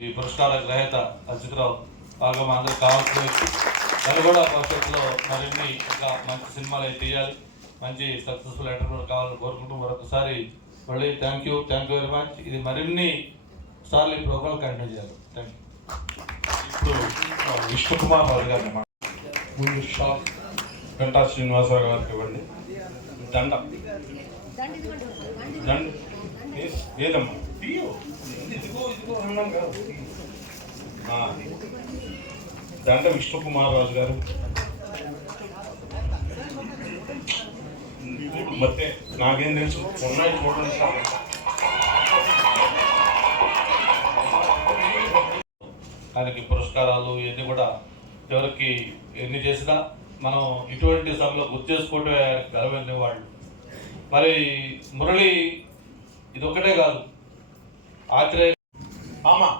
ఈ పురస్కార గ్రహీత అచ్యుతరావు బాగా మా అందరికి తను కూడా భవిష్యత్తులో మరిన్ని ఇంకా మంచి సినిమాలు అయితే తీయాలి. మంచి సక్సెస్ఫుల్ ఎంటర్ప్రినర్ కావాలని కోరుకుంటూ మరొకసారి మళ్ళీ thank you thank you very much ఇది మరిన్ని సార్లు ఈ ప్రోగ్రామ్ కంటిన్యూ చేయాలి. థ్యాంక్ యూ ఇప్పుడు ఆ, విష్ణుకుమార్ రాజు గారిని మా- ముందు షాప్ వెంటా శ్రీనివాసరావు గారికి ఇవ్వండి. దండ. దండ. ఏ- ఏదమ్మా తీయు. ఇదిగో ఇదిగో అన్నాం కదా ఆ, అది. దండ విష్ణుకుమార్ రాజు గారు ಮತ್ತೆ నాకేం తెలుసు ఉన్నాయి చూడండి సార్ ఆయనకి పురస్కారాలు ఇవన్నీ కూడా ఎవరికి ఎన్ని చేసినా మనం ఇటువంటి సభలో గుర్తు చేసుకోవటమే గర్వైన వాళ్ళు మరి మురళి ఇది ఒకటే కాదు. ఆత్రేయ ఆమా.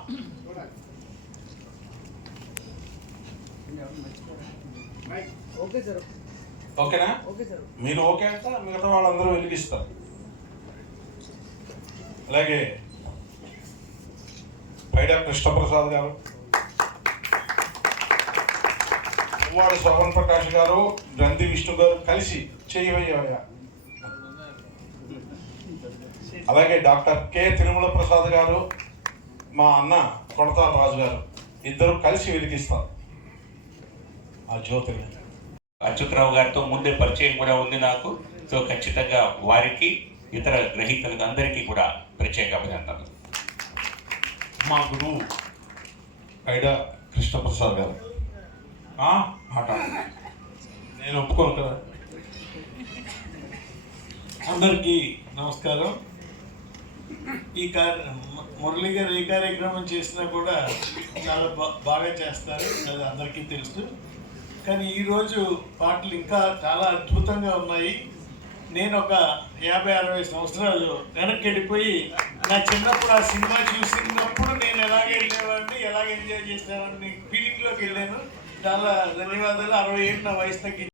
ఓకే సార్ ఓకేనా? మీరు ఓకే అంటే మిగతా వాళ్ళందరూ వెలిగిస్తారు అలాగే పైడా కృష్ణప్రసాద్ గారు పువ్వాడు శ్రవణ్ ప్రకాష్ గారు గ్రంథి విష్ణు గారు కలిసి చేయవయ్యా అలాగే డాక్టర్ కె తిరుమల ప్రసాద్ గారు మా అన్న కొడతాల రాజు గారు ఇద్దరు కలిసి వెలిగిస్తారు. ఆ జ్యోతిని అచ్యుతరావు గారితో ముందే పరిచయం కూడా ఉంది నాకు. సో ఖచ్చితంగా వారికి ఇతర గ్రహీతలకు అందరికీ కూడా ప్రత్యేక అభినందనలు. మా గురువు పైడా కృష్ణప్రసాద్ గారు. ఆ, మాట నేను ఒప్పుకోను కదా. అందరికీ నమస్కారం. ఈ కార్ మురళి గారు ఏ కార్యక్రమం చేసినా కూడా చాలా బాగా చేస్తారు. అది అందరికీ తెలుసు. కానీ ఈరోజు పాటలు ఇంకా చాలా అద్భుతంగా ఉన్నాయి. నేను ఒక యాభై అరవై సంవత్సరాలు వెనక్కి వెళ్ళిపోయి నా చిన్నప్పుడు ఆ సినిమా చూసినప్పుడు నేను ఎలాగ వెళ్ళేవాడిని ఎలాగ ఎంజాయ్ చేసేవాడిని ఫీలింగ్లోకి వెళ్ళాను. చాలా ధన్యవాదాలు. అరవై ఏళ్ళు నా వయసు తగ్గి